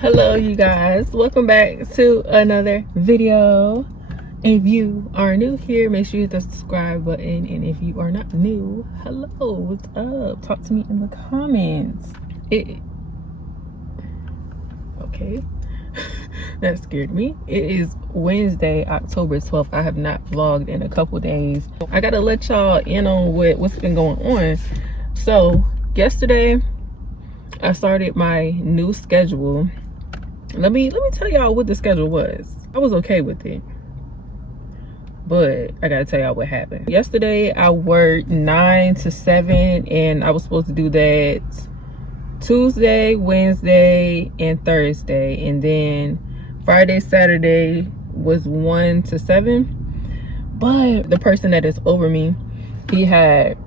Hello you guys, welcome back to another video. If you are new here, make sure you hit the subscribe button, and if you are not new, hello, what's up? Talk to me in the comments. Okay. That scared me. It is Wednesday, October 12th. I have not vlogged in a couple days. I gotta let y'all in on what's been going on. So yesterday I started my new schedule. Let me tell y'all what the schedule was. I was okay with it, but I gotta tell y'all what happened. Yesterday I worked 9 to 7, and I was supposed to do that Tuesday, Wednesday, and Thursday, and then Friday, Saturday was 1 to 7. But the person that is over me, he had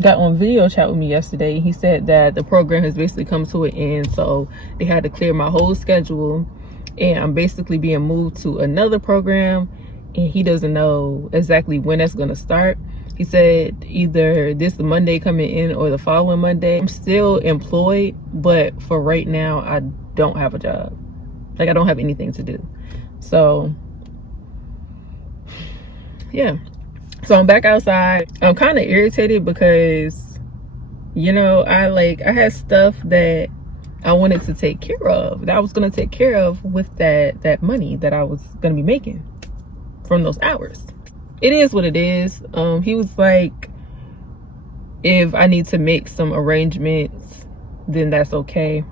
got on video chat with me yesterday. He said that the program has basically come to an end, so they had to clear my whole schedule, and I'm basically being moved to another program, and he doesn't know exactly when that's going to start. He said either this Monday coming in or the following Monday. I'm still employed, but for right now I don't have a job. Like, I don't have anything to do. So yeah, so I'm back outside. I'm kind of irritated because, you know, I had stuff that I wanted to take care of, that I was going to take care of with that money that I was going to be making from those hours. It is what it is. He was like, if I need to make some arrangements, then that's okay.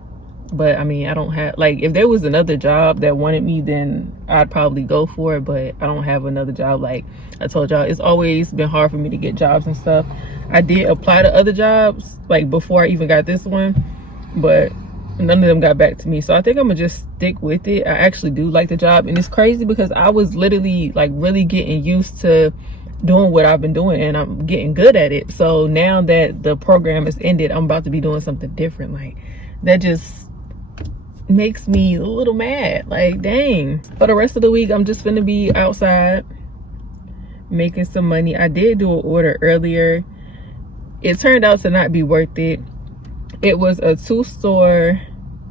But I mean, I don't have, like, if there was another job that wanted me, then I'd probably go for it. But I don't have another job. Like I told y'all, it's always been hard for me to get jobs and stuff. I did apply to other jobs like before I even got this one, but none of them got back to me. So I think I'm gonna just stick with it. I actually do like the job, and it's crazy because I was literally like really getting used to doing what I've been doing, and I'm getting good at it. So now that the program has ended, I'm about to be doing something different. Like, that just makes me a little mad. Like, dang. For the rest of the week, I'm just gonna be outside making some money. I did do an order earlier. It turned out to not be worth it. It was a 2-store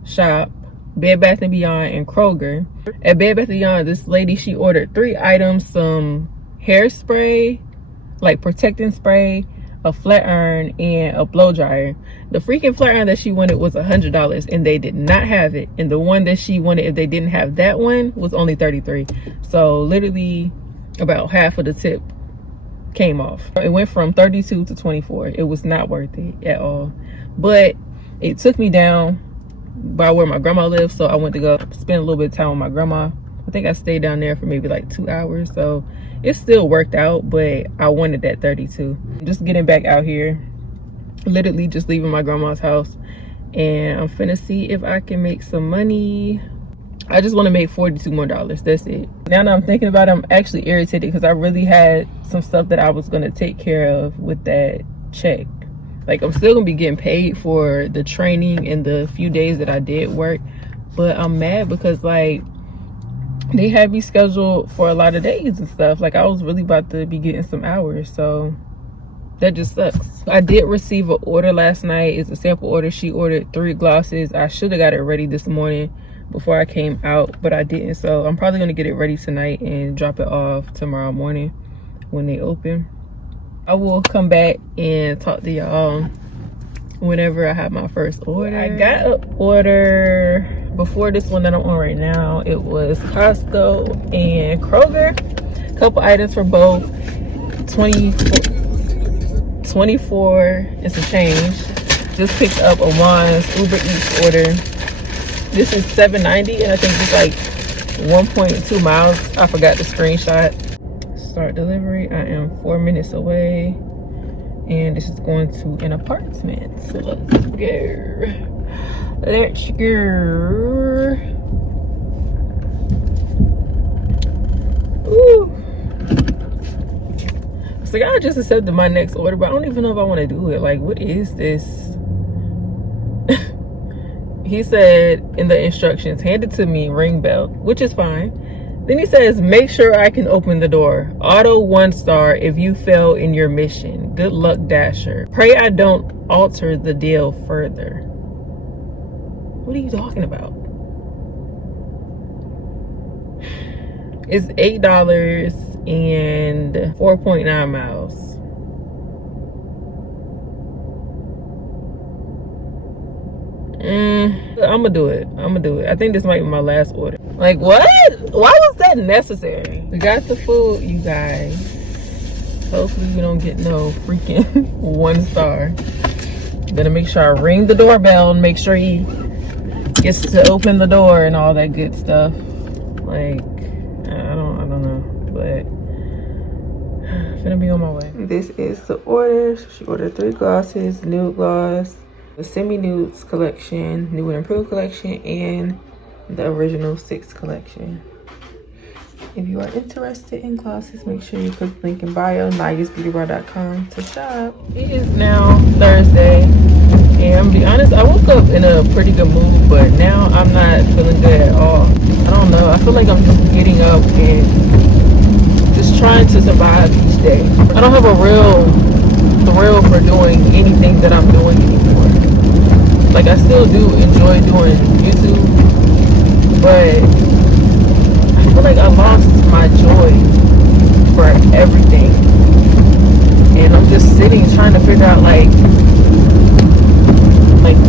shop, Bed Bath & Beyond and Kroger. At Bed Bath & Beyond, this lady, she ordered 3 items: some hairspray, like protecting spray, a flat iron, and a blow dryer. The freaking flat iron that she wanted was $100, and they did not have it. And the one that she wanted, if they didn't have that one, was only $33. So literally about half of the tip came off. It went from $32 to $24. It was not worth it at all. But it took me down by where my grandma lives, so I went to go spend a little bit of time with my grandma. I think I stayed down there for maybe like 2 hours, so it still worked out, but I wanted that 32. Just getting back out here, literally just leaving my grandma's house, and I'm finna see if I can make some money. I just want to make $42 more. That's it. Now that I'm thinking about it, I'm actually irritated because I really had some stuff that I was going to take care of with that check. Like, I'm still gonna be getting paid for the training and the few days that I did work, but I'm mad because, like, they had me scheduled for a lot of days and stuff. Like, I was really about to be getting some hours, so that just sucks. I did receive an order last night. It's a sample order. She ordered 3 glosses. I should have got it ready this morning before I came out, but I didn't. So I'm probably gonna get it ready tonight and drop it off tomorrow morning when they open. I will come back and talk to y'all whenever I have my first order. I got an order before this one that I'm on right now. It was Costco and Kroger. A couple items for both. 24 and some change. Just picked up a Juan's Uber Eats order. This is $7.90, and I think it's like 1.2 miles. I forgot the screenshot. Start delivery. I am 4 minutes away, and this is going to an apartment. So let's go. Let's go. Ooh. So I just accepted my next order, but I don't even know if I want to do it. Like, what is this? He said in the instructions, hand it to me, ring bell, which is fine. Then he says, make sure I can open the door. Auto 1-star if you fail in your mission. Good luck, Dasher. Pray I don't alter the deal further. What are you talking about? It's $8 and 4.9 miles. I'm gonna do it. I think this might be my last order. Like, what? Why was that necessary? We got the food, you guys. Hopefully we don't get no freaking 1 star. Gonna make sure I ring the doorbell and make sure he gets to open the door and all that good stuff. Like, I don't know, but I'm gonna be on my way. This is the order. She ordered 3 glosses, nude gloss, the semi-nudes collection, new and improved collection, and the original 6 collection. If you are interested in glosses, make sure you click the link in bio, nayasbeautybar.com to shop. It is now Thursday, and to be honest, I woke up in a pretty good mood, but now I'm not feeling good at all. I don't know. I feel like I'm just getting up and just trying to survive each day. I don't have a real thrill for doing anything that I'm doing anymore. Like, I still do enjoy doing YouTube, but I feel like I lost my joy for everything. And I'm just sitting trying to figure out like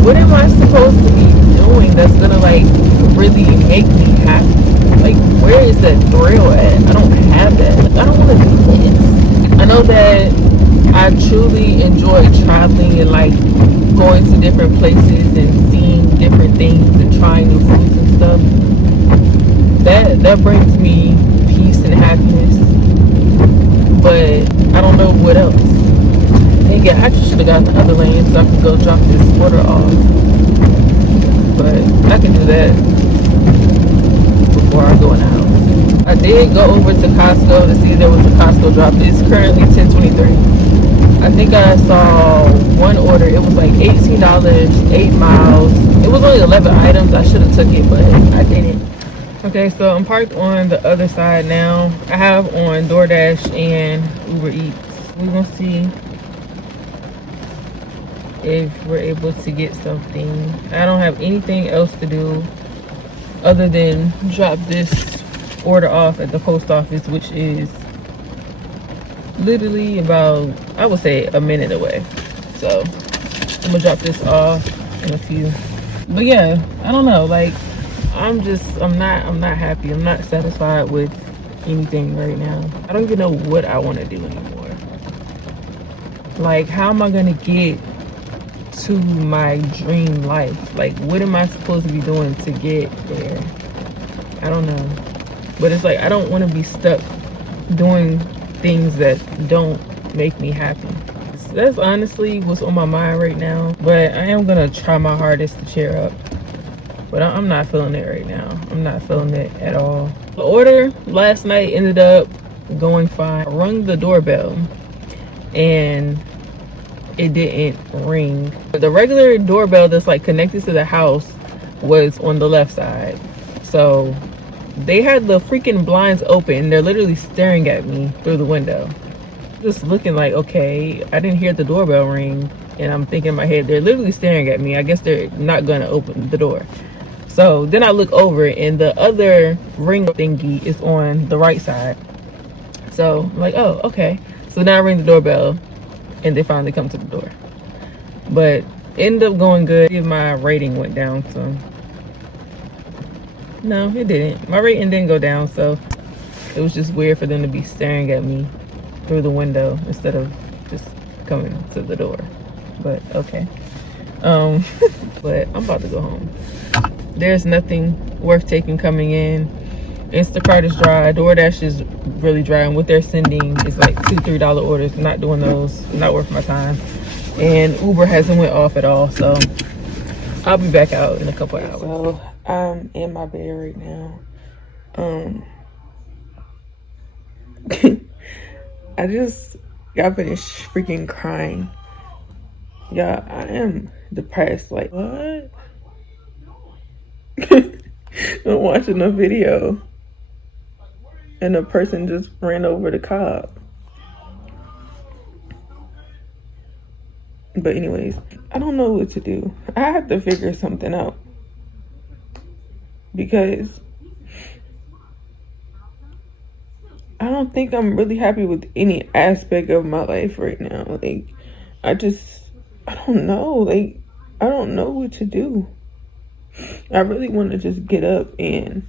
what am I supposed to be doing that's gonna like really make me happy? Like, where is that thrill at? I don't have that. Like, I don't want to do this. I know that I truly enjoy traveling and like going to different places and seeing different things and trying new foods and stuff. That brings me peace and happiness, but I don't know what else. Dang it, I just should have gotten the other lane so I could go drop this order off, but I can do that before I go in the house. I did go over to Costco to see if there was a Costco drop. It's currently 10:23. I think I saw one order. It was like $18, 8 miles. It was only 11 items. I should have took it, but I didn't. Okay, so I'm parked on the other side now. I have on DoorDash and Uber Eats. We're gonna see if we're able to get something. I don't have anything else to do other than drop this order off at the post office, which is literally about, I would say, a minute away. So I'm gonna drop this off in a few. But yeah, I don't know, like I'm not happy. I'm not satisfied with anything right now. I don't even know what I want to do anymore. Like, how am I gonna get to my dream life? Like, what am I supposed to be doing to get there? I don't know. But it's like, I don't want to be stuck doing things that don't make me happy. That's honestly what's on my mind right now. But I am gonna try my hardest to cheer up. But I'm not feeling it right now. I'm not feeling it at all. The order last night ended up going fine. I rung the doorbell and it didn't ring. The regular doorbell that's like connected to the house was on the left side. So they had the freaking blinds open. They're literally staring at me through the window. Just looking like, okay, I didn't hear the doorbell ring. And I'm thinking in my head, they're literally staring at me. I guess they're not gonna open the door. So then I look over and the other ring thingy is on the right side. So I'm like, oh, okay. So now I ring the doorbell and they finally come to the door. But it ended up going good. My rating went down, so. No, it didn't. My rating didn't go down, so it was just weird for them to be staring at me through the window instead of just coming to the door. But okay. But I'm about to go home. There's nothing worth taking coming in. Instacart is dry. DoorDash is really dry, and what they're sending is like $2-3 orders. I'm not doing those. Not worth my time. And Uber hasn't went off at all, so I'll be back out in a couple hours. So I'm in my bed right now. Y'all finished freaking crying. Yeah, I am depressed. Like, what? I'm watching a video and a person just ran over the cop. But anyways, I don't know what to do. I have to figure something out, because I don't think I'm really happy with any aspect of my life right now. Like, I don't know. Like, I don't know what to do. I really want to just get up and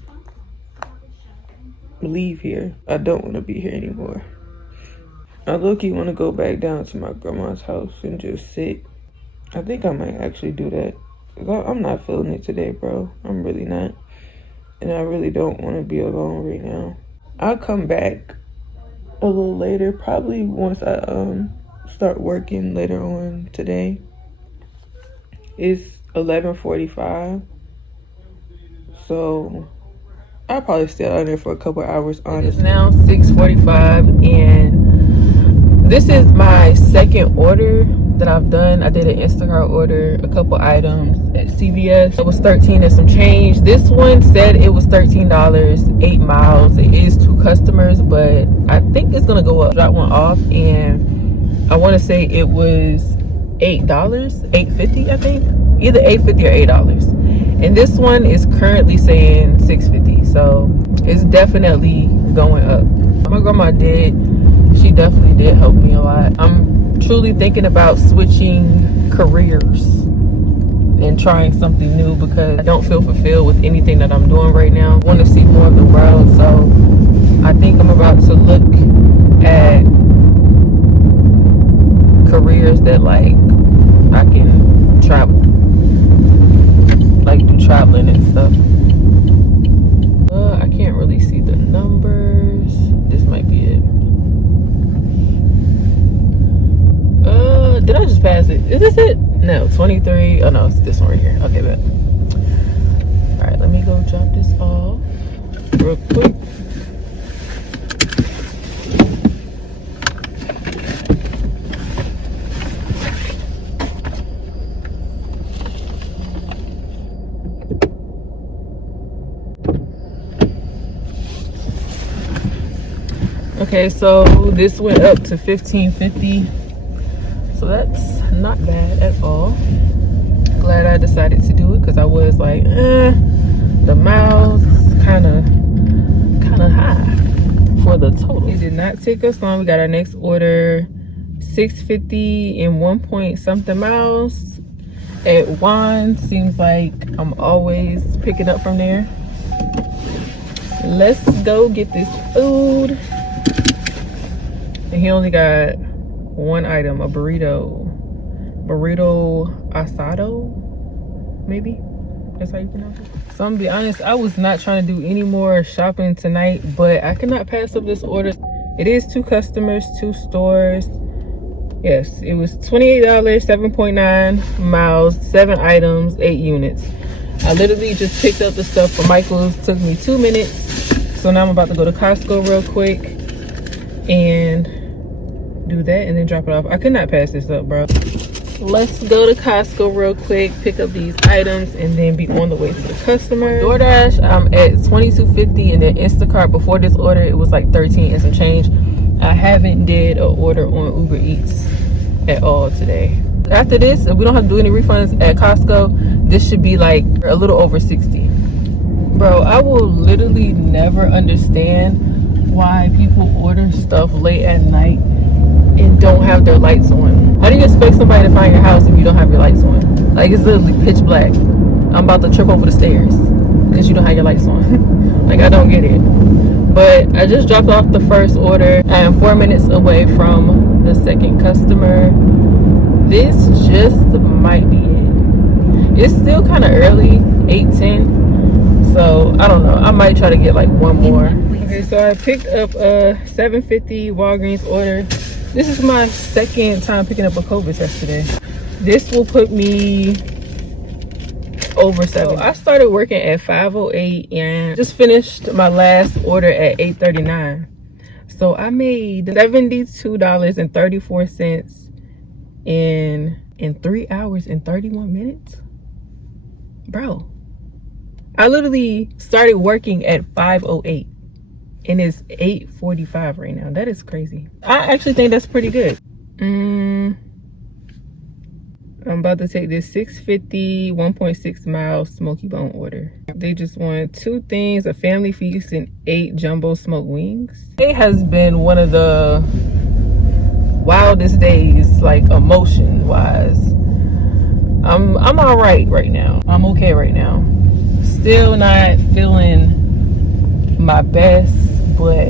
leave here. I don't want to be here anymore. I low-key want to go back down to my grandma's house and just sit. I think I might actually do that. I'm not feeling it today, bro. I'm really not. And I really don't want to be alone right now. I'll come back a little later, probably once I start working later on today. It's 11:45, so I'll probably stay out there for a couple hours, honestly. It's now 6:45, and this is my second order that I've done. I did an Instacart order, a couple items at CVS. It was 13 and some change. This one said it was $13, 8 miles. It is 2 customers, but I think it's gonna go up. Drop one off, and I want to say it was $8, $8.50, I think, either $8.50 or $8. And this one is currently saying $6.50, so it's definitely going up. My grandma she definitely did help me a lot. I'm truly thinking about switching careers and trying something new because I don't feel fulfilled with anything that I'm doing right now. I want to see more of the world, so I think I'm about to look at careers that like I can travel, like do traveling and stuff. I can't really see the numbers. This might be it. Did I just pass it? Is this it? No, 23. Oh no, it's this one right here. Okay, bet. All right, let me go drop this off real quick. Okay, so this went up to $15.50, so that's not bad at all. Glad I decided to do it because I was like, the miles kind of high for the total. It did not take us long. We got our next order, $6.50 and 1 point something miles at Juan. Seems like I'm always picking up from there. Let's go get this food. And he only got one item, a burrito asado, maybe that's how you pronounce it. So I'm gonna be honest, I was not trying to do any more shopping tonight, but I cannot pass up this order. It is 2 customers, 2 stores. Yes, it was $28, 7.9 miles, 7 items, 8 units. I literally just picked up the stuff from Michael's. Took me 2 minutes. So now I'm about to go to Costco real quick and do that and then drop it off. I could not pass this up, bro. Let's go to Costco real quick, pick up these items, and then be on the way to the customer. DoorDash, I'm at $22.50, and then Instacart before this order it was like 13 and some change. I haven't did an order on Uber Eats at all today. After this, if we don't have to do any refunds at Costco, this should be like a little over 60. Bro, I will literally never understand why people order stuff late at night and don't have their lights on. How do you expect somebody to find your house if you don't have your lights on? Like, it's literally pitch black. I'm about to trip over the stairs because you don't have your lights on. Like, I don't get it. But I just dropped off the first order. I am 4 minutes away from the second customer. This just might be it. It's still kind of early, 8:10. So I don't know. I might try to get like one more. Okay, so I picked up a $7.50 Walgreens order. This is my second time picking up a COVID test today. This will put me over 7. So I started working at 5:08 and just finished my last order at 8:39. So I made $72.34 in 3 hours and 31 minutes. Bro, I literally started working at 5:08 and it's 8:45 right now. That is crazy. I actually think that's pretty good. I'm about to take this 650 1.6 mile smoky bone order. They just want 2 things, a family feast and 8 jumbo smoked wings. It has been one of the wildest days, like emotion wise. I'm all right now. I'm okay right now. Still not feeling my best, but